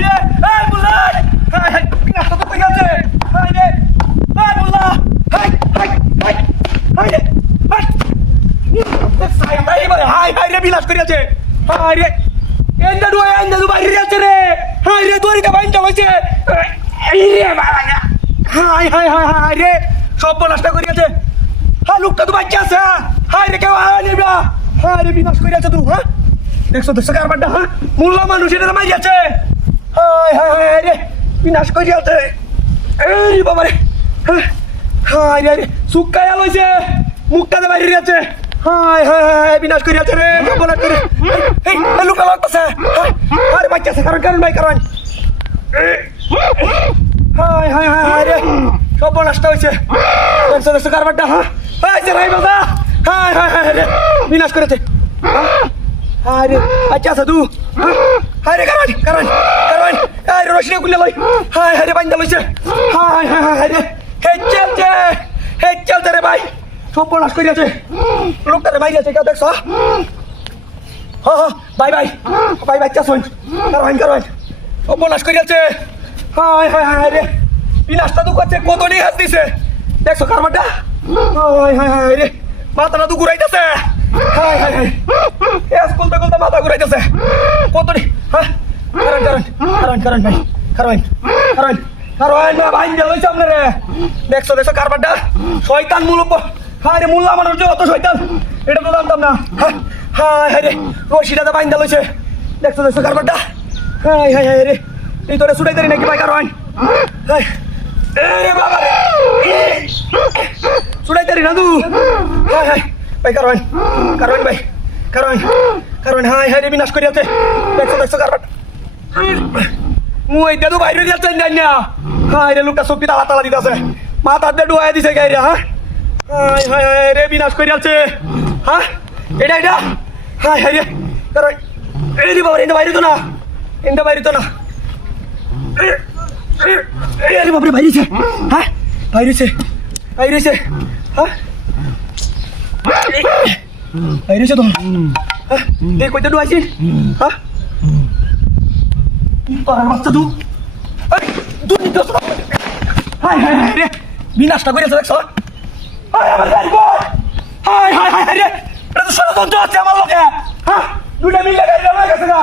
রে এই বুলাই হাই বিনাশ তো কই গেছে হাই রে এই বুলা হাই হাই হাই হাই রে হাই সাই ভাই ভাই হাই হাই রে বিনাশ করিয়াছে হাই রে এন্ডা দু বাইরে আছে রে হাই রে দড়িটা বাইন্ধা হইছে এই রে বাবা হাই হাই হাই হাই রে সব নষ্ট করিয়াছে হ্যাঁ লোকটা তো বাচ্চা আছে হাই রে কেউ আনিবা হাই রে বিনাশ করিয়াছে তুই হ্যাঁ দেখছো কারবারটা হ্যাঁ মোল্লা মানুষ এটা মারিয়াছে হাই হাই হাই রে বিনাশ করিয়াছে এই বাবা রে হাই রে সুক্কায়া লইছে মুখটাতে বাইরে আছে হাই হাই হাই বিনাশ করিয়াছে রে বলা করে এই লোকটা লাগতেছে আরে বাচ্চা আছে কারণ ভাই কারণ হাই হাই হাই রে সব নষ্ট হয়েছে দেখছো কারবারটা হ্যাঁ হাই রে ভাই বাবা হাই হাই হাই রে বিনাশ করেছে হাই রে বাচ্চা আছে তুই হাই রে কারণ হাই রে রশিনে খুলে লই হাই হাই রে বাইন্দা লইছে হাই হাই হাই রে হে চলতে রে ভাই সব নষ্ট করিয়াছে লোকটারে মারিয়াছে কেউ দেখছো হ্যাঁ বাই বাই বাই বাচ্চা শোন কারণ সব নষ্ট করিয়াছে হাই হাই হাই রে বিনাশটা তো করছে কত নিয়ে হাত দিছে দেখছো কারবারটা হাই হাই হাই রে মাথাটা তো ঘুরাইতেছে হাই হাই হাই এস বলতে মাথা ঘুরাইতেছে কত নি হ্যাঁ কারণ ভাই কারণ ভাই লইছে আপনারে দেখছো কারবারটা শয়তান মূলক হায় রে মোল্লা মানুষ যে অত শয়তান এটা তো জানতাম না হায় হায় রে রশিটা বাইন্দা লইছে দেখছো কারবারটা হায় হায় হায় রে এই তোরে ছুটাই দেরি নাকি ভাই কারণ বাবা ছুটাই দেরি না তুই হায় হায় ভাই কারণ ভাই কারণ হায় হায় রে বিনাশ করিয়াছে দেখছো কারবারটা মুই দাদু বাইরে যাচ্ছেন না হায় রে লোকটা সত্যি তালা দিতেছে মাথাতে ডুয়াই দিছে গাইরা হ্যাঁ হাই হাই হাই রে বিনাশ করে আছে হ্যাঁ এটা হাই হাই রে কারণ এই রে বাবা এটা বাইরে তো না আরে বাবা রে বাইরেছে হ্যাঁ বাইরেছে হ্যাঁ বাইরেছে তো হ্যাঁ এই কইতে ডুয়াইছিস হ্যাঁ তোর বাচ্চা তুই নিতেছ হাই হাই হাই রে বিনাশটা করেছে দেখছ হাই হাই হাই রে এটা তো ষড়যন্ত্র আছে আমার লোকে হ্যাঁ দুটা মিলে গেছে না